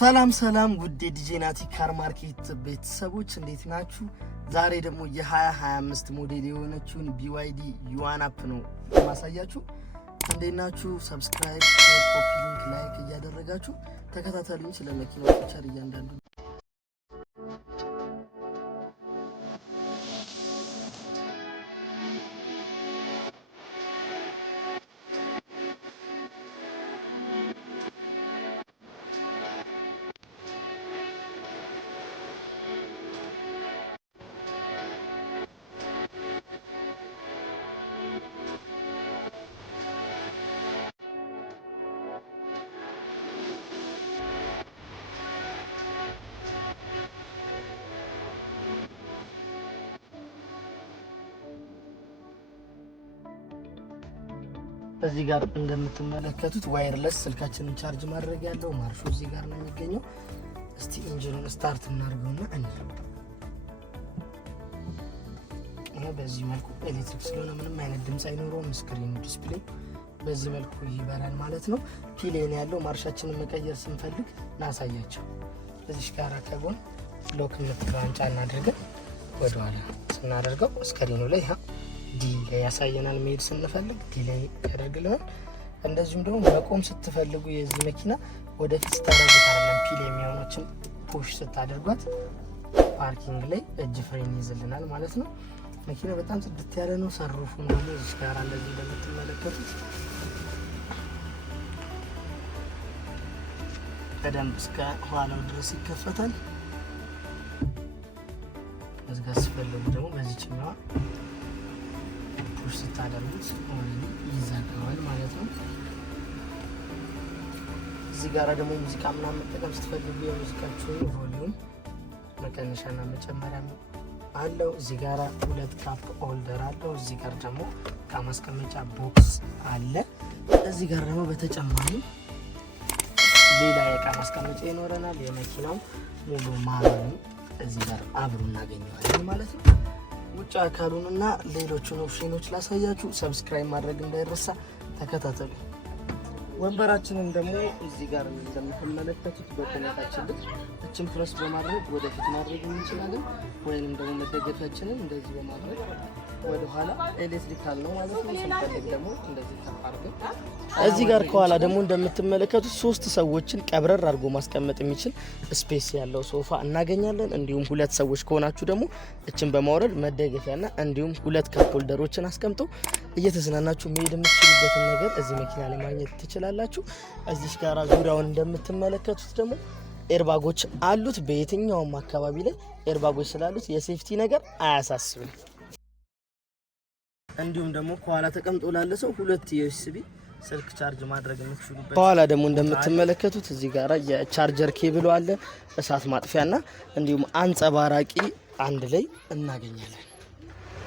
ሰላም ውድ ዲጄናቲ ካር ማርኬት ቤተሰቦች እንዴት ናችሁ? ዛሬ ደግሞ የ2025 ሞዴል የሆነችውን BYD ዩዋን አፕ ነው ማሳያችሁ። እንዴት ናችሁ? ሰብስክራይብ፣ ሼር፣ ኮፒ ሊንክ፣ ላይክ እያደረጋችሁ ተከታተሉኝ። ስለ መኪናው ፊቸር እያንዳንዱ እዚህ ጋር እንደምትመለከቱት ዋየርለስ ስልካችንን ቻርጅ ማድረግ ያለው ማርሹ እዚህ ጋር ነው የሚገኘው። እስቲ ኢንጂኑን ስታርት እናድርገውና በዚህ መልኩ ኤሌክትሪክ ስለሆነ ምንም አይነት ድምጽ አይኖረውም። ስክሪኑ ዲስፕሌይ በዚህ መልኩ ይበራል ማለት ነው። ፒሌን ያለው ማርሻችንን መቀየር ስንፈልግ እናሳያቸው። እዚህ ጋር ከጎን ሎክ የምትለዋን ጫን አድርገን ወደ ኋላ ስናደርገው ስክሪኑ ላይ ዲሌይ ያሳየናል። መሄድ ስንፈልግ ዲሌይ ያደርግልናል። እንደዚሁም ደግሞ መቆም ስትፈልጉ የዚህ መኪና ወደፊት ስታደርጉት አይደለም ፒሌ የሚሆነችን ፑሽ ስታደርጓት ፓርኪንግ ላይ እጅ ፍሬን ይይዝልናል ማለት ነው። መኪናው በጣም ጽድት ያለ ነው። ሰሩፉም ደግሞ እዚህ ጋር እንደዚህ እንደምትመለከቱት በደንብ እስከ ኋላው ድረስ ይከፈታል። እዚህ ጋር ሲፈልጉ ደግሞ በዚህኛው ፑሽ ስታደርጉት ይዘጋዋል ማለት ነው። እዚህ ጋር ደግሞ ሙዚቃ ምናምን መጠቀም ስትፈልጉ የሙዚቃችሁን ቮሊዩም መቀነሻና መጨመሪያ አለው። እዚህ ጋር ሁለት ካፕ ሆልደር አለው። እዚህ ጋር ደግሞ እቃ ማስቀመጫ ቦክስ አለ። እዚህ ጋር ደግሞ በተጨማሪ ሌላ የእቃ ማስቀመጫ ይኖረናል። የመኪናው ሙሉ ማኑዋል እዚህ ጋር አብሮ እናገኘዋለን ማለት ነው። ውጭ አካሉንና ሌሎችን ኦፕሽኖች ላሳያችሁ። ሰብስክራይብ ማድረግ እንዳይረሳ፣ ተከታተሉ። ወንበራችንን ደግሞ እዚህ ጋር እንደምትመለከቱት በቆመታችን ልክ እችን ፕረስ በማድረግ ወደፊት ማድረግ እንችላለን፣ ወይንም ደግሞ መደገፊያችንን እንደዚህ በማድረግ ወደ ኋላ ኤሌክትሪካል ነው ማለት ነው። ስንፈልግ ደግሞ እንደዚህ ተፋርገን እዚህ ጋር ከኋላ ደግሞ እንደምትመለከቱት ሶስት ሰዎችን ቀብረር አድርጎ ማስቀመጥ የሚችል ስፔስ ያለው ሶፋ እናገኛለን። እንዲሁም ሁለት ሰዎች ከሆናችሁ ደግሞ እችን በማውረድ መደገፊያና እንዲሁም ሁለት ካፕ ሆልደሮችን አስቀምጠው እየተዝናናችሁ መሄድ የምትችሉበትን ነገር እዚህ መኪና ላይ ማግኘት ትችላላችሁ። እዚህ ጋር ዙሪያውን እንደምትመለከቱት ደግሞ ኤርባጎች አሉት። በየትኛውም አካባቢ ላይ ኤርባጎች ስላሉት የሴፍቲ ነገር አያሳስብም። እንዲሁም ደግሞ ከኋላ ተቀምጦ ላለ ሰው ሁለት USB ስልክ ቻርጅ ማድረግ የምትችሉበት። ከኋላ ደግሞ እንደምትመለከቱት እዚህ ጋር የቻርጀር ኬብሉ አለ፣ እሳት ማጥፊያና እንዲሁም አንጸባራቂ አንድ ላይ እናገኛለን።